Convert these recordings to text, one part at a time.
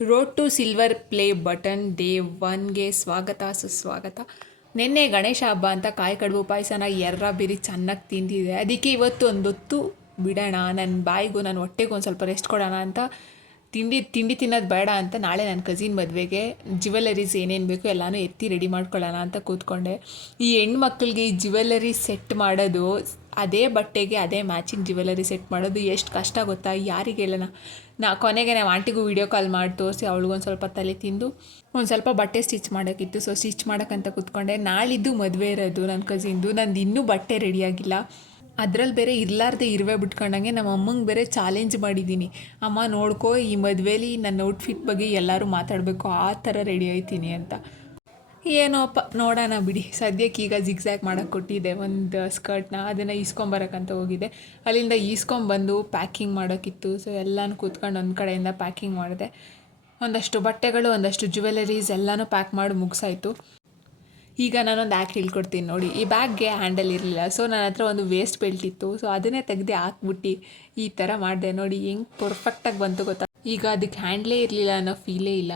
Road to silver play button day 1ಗೆ ಸ್ವಾಗತ ಸುಸ್ವಾಗತ. ನಿನ್ನೆ ಗಣೇಶ ಹಬ್ಬ ಅಂತ ಕಾಯಿ ಕಡುಬು ಪಾಯಸನ ಬಿರಿ ಚೆನ್ನಾಗಿ ತಿಂದಿದೆ. ಅದಕ್ಕೆ ಇವತ್ತು ಒಂದೊತ್ತು ಬಿಡೋಣ, ನನ್ನ ಬಾಯಿಗೂ ನನ್ನ ಹೊಟ್ಟೆಗೂ ಒಂದು ಸ್ವಲ್ಪ ರೆಸ್ಟ್ ಕೊಡೋಣ ಅಂತ ತಿಂಡಿ ತಿನ್ನೋದು ಬೇಡ ಅಂತ ನಾಳೆ ನನ್ನ ಕಸಿನ್ ಮದುವೆಗೆ ಜ್ಯುವೆಲರೀಸ್ ಏನೇನು ಬೇಕು ಎಲ್ಲನೂ ಎತ್ತಿ ರೆಡಿ ಮಾಡ್ಕೊಳ್ಳೋಣ ಅಂತ ಕೂತ್ಕೊಂಡೆ. ಈ ಹೆಣ್ಮಕ್ಳಿಗೆ ಈ ಜ್ಯುವೆಲರಿ ಸೆಟ್ ಮಾಡೋದು, ಅದೇ ಬಟ್ಟೆಗೆ ಅದೇ ಮ್ಯಾಚಿಂಗ್ ಜ್ಯುವೆಲರಿ ಸೆಟ್ ಮಾಡೋದು ಎಷ್ಟು ಕಷ್ಟ ಗೊತ್ತಾ? ಯಾರಿಗೆ ಹೇಳೋಣ? ಕೊನೆಗೆ ನಾವು ಆಂಟಿಗೂ ವೀಡಿಯೋ ಕಾಲ್ ಮಾಡಿ ತೋರಿಸಿ ಅವಳಿಗೊಂದು ಸ್ವಲ್ಪ ತಲೆ ತಿಂದು ಒಂದು ಸ್ವಲ್ಪ ಬಟ್ಟೆ ಸ್ಟಿಚ್ ಮಾಡೋಕ್ಕಿತ್ತು. ಸೊ ಸ್ಟಿಚ್ ಮಾಡೋಕ್ಕಂತ ಕೂತ್ಕೊಂಡೆ. ನಾಳಿದ್ದು ಮದುವೆ ಇರೋದು ನನ್ನ ಕಸಿನ್ದು. ನಂದು ಇನ್ನೂ ಬಟ್ಟೆ ರೆಡಿಯಾಗಿಲ್ಲ. ಅದ್ರಲ್ಲಿ ಬೇರೆ ಇರಲಾರ್ದೆ ಇರುವೆ ಬಿಟ್ಕೊಂಡಂಗೆ ನಮ್ಮ ಅಮ್ಮಂಗೆ ಬೇರೆ ಚಾಲೆಂಜ್ ಮಾಡಿದ್ದೀನಿ. ಅಮ್ಮ ನೋಡ್ಕೋ, ಈ ಮದುವೆಲಿ ನನ್ನ ಔಟ್ಫಿಟ್ ಬಗ್ಗೆ ಎಲ್ಲರೂ ಮಾತಾಡಬೇಕು, ಆ ಥರ ರೆಡಿ ಆಯ್ತೀನಿ ಅಂತ. ಏನೋಪ್ಪ ನೋಡೋಣ ಬಿಡಿ. ಸದ್ಯಕ್ಕೆ ಈಗ ಜಿಗ್ಜ್ಯಾಗ್ ಮಾಡೋಕ್ಕೆ ಕೊಟ್ಟಿದ್ದೆ ಒಂದು ಸ್ಕರ್ಟ್ನ, ಅದನ್ನು ಈಸ್ಕೊಂಬರೋಕ್ಕಂತ ಹೋಗಿದ್ದೆ. ಅಲ್ಲಿಂದ ಈಸ್ಕೊಂಬಂದು ಪ್ಯಾಕಿಂಗ್ ಮಾಡೋಕ್ಕಿತ್ತು. ಸೊ ಎಲ್ಲನೂ ಕೂತ್ಕೊಂಡು ಒಂದು ಕಡೆಯಿಂದ ಪ್ಯಾಕಿಂಗ್ ಮಾಡಿದೆ. ಒಂದಷ್ಟು ಬಟ್ಟೆಗಳು, ಒಂದಷ್ಟು ಜ್ಯುವೆಲರೀಸ್ ಎಲ್ಲನೂ ಪ್ಯಾಕ್ ಮಾಡಿ ಮುಗಿಸಾಯಿತು. ಈಗ ನಾನೊಂದು ಆ್ಯಕ್ಟ್ ಹೇಳ್ಕೊಡ್ತೀನಿ ನೋಡಿ. ಈ ಬ್ಯಾಗ್ಗೆ ಹ್ಯಾಂಡಲ್ ಇರಲಿಲ್ಲ, ಸೊ ನನ್ನ ಹತ್ರ ಒಂದು ವೇಸ್ಟ್ ಬೆಲ್ಟ್ ಇತ್ತು. ಸೊ ಅದನ್ನೇ ತೆಗೆದು ಹಾಕ್ಬಿಟ್ಟು ಈ ಥರ ಮಾಡಿದೆ ನೋಡಿ. ಹೆಂಗೆ ಪರ್ಫೆಕ್ಟಾಗಿ ಬಂತು ಗೊತ್ತಾ? ಈಗ ಅದಕ್ಕೆ ಹ್ಯಾಂಡ್ಲೇ ಇರಲಿಲ್ಲ ಅನ್ನೋ ಫೀಲೇ ಇಲ್ಲ.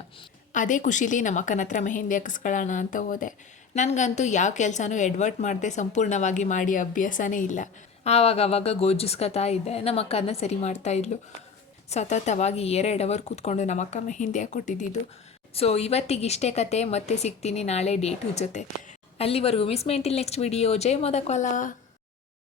ಅದೇ ಖುಷಿಲಿ ನಮ್ಮ ಅಕ್ಕನ ಹತ್ರ ಮೆಹಂದಿ ಹಾಕಿಸ್ಕೊಳ್ಳೋಣ ಅಂತ ಹೋದೆ. ನನಗಂತೂ ಯಾವ ಕೆಲಸನೂ ಎಡ್ವರ್ಟ್ ಮಾಡದೆ ಸಂಪೂರ್ಣವಾಗಿ ಮಾಡಿ ಅಭ್ಯಾಸನೇ ಇಲ್ಲ. ಆವಾಗ ಗೋಜಿಸ್ಕೊತಾ ಇದ್ದೆ. ನಮ್ಮ ಅಕ್ಕನ ಸರಿ ಮಾಡ್ತಾಯಿದ್ಲು. ಸತತವಾಗಿ 2 ಅವರ್ ಕೂತ್ಕೊಂಡು ನಮ್ಮ ಅಕ್ಕ ಮೆಹಂದಿ ಹಾಕ್ಕೊಟ್ಟಿದ್ದು. ಸೊ ಇವತ್ತಿಗೆ ಇಷ್ಟೇ ಕತೆ. ಮತ್ತೆ ಸಿಗ್ತೀನಿ ನಾಳೆ ಡೇ 2 ಜೊತೆ. ಅಲ್ಲಿವರೆಗೂ miss my till next video. ಜೈ ಮೋದಕೋಲ.